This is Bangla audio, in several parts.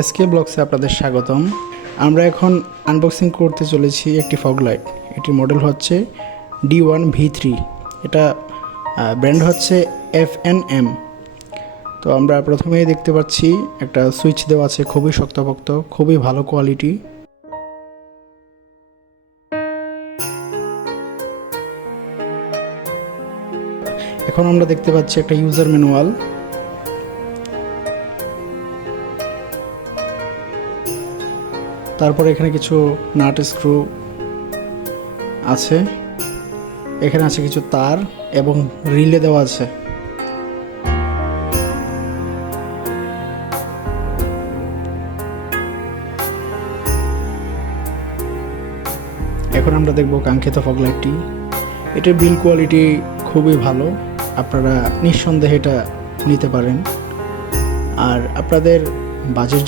এসকে ব্লগসে আপনাদের স্বাগতম। আমরা এখন আনবক্সিং করতে চলেছি একটি ফগ লাইট। এটির মডেল হচ্ছে D1V3। এটা ব্র্যান্ড হচ্ছে FNM। তো আমরা প্রথমেই দেখতে পাচ্ছি একটা সুইচ দেওয়া আছে, খুবই শক্তপোক্ত, খুবই ভালো কোয়ালিটি। এখন আমরা দেখতে পাচ্ছি একটা ইউজার ম্যানুয়াল। তারপরে এখানে কিছু নাট স্ক্রু আছে, এখানে আছে কিছু তার এবং রিলে দেওয়া আছে। এখন আমরা দেখব কাঙ্ক্ষিত ফগ লাইটটি। এটার বিল কোয়ালিটি খুবই ভালো, আপনারা নিঃসন্দেহে এটা নিতে পারেন। আর আপনাদের বাজেট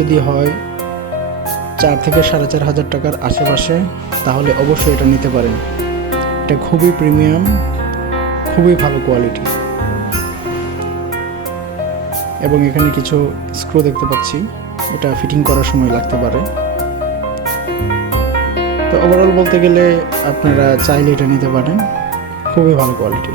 যদি হয় 4 থেকে 4,500 টাকার আশেপাশে, তাহলে অবশ্যই এটা নিতে পারেন। এটা খুবই প্রিমিয়াম, খুবই ভালো কোয়ালিটি। এবং এখানে কিছু স্ক্রু দেখতে পাচ্ছি, এটা ফিটিং করার সময় লাগতে পারে। তো ওভারঅল বলতে গেলে আপনারা চাইলে এটা নিতে পারেন, খুবই ভালো কোয়ালিটি।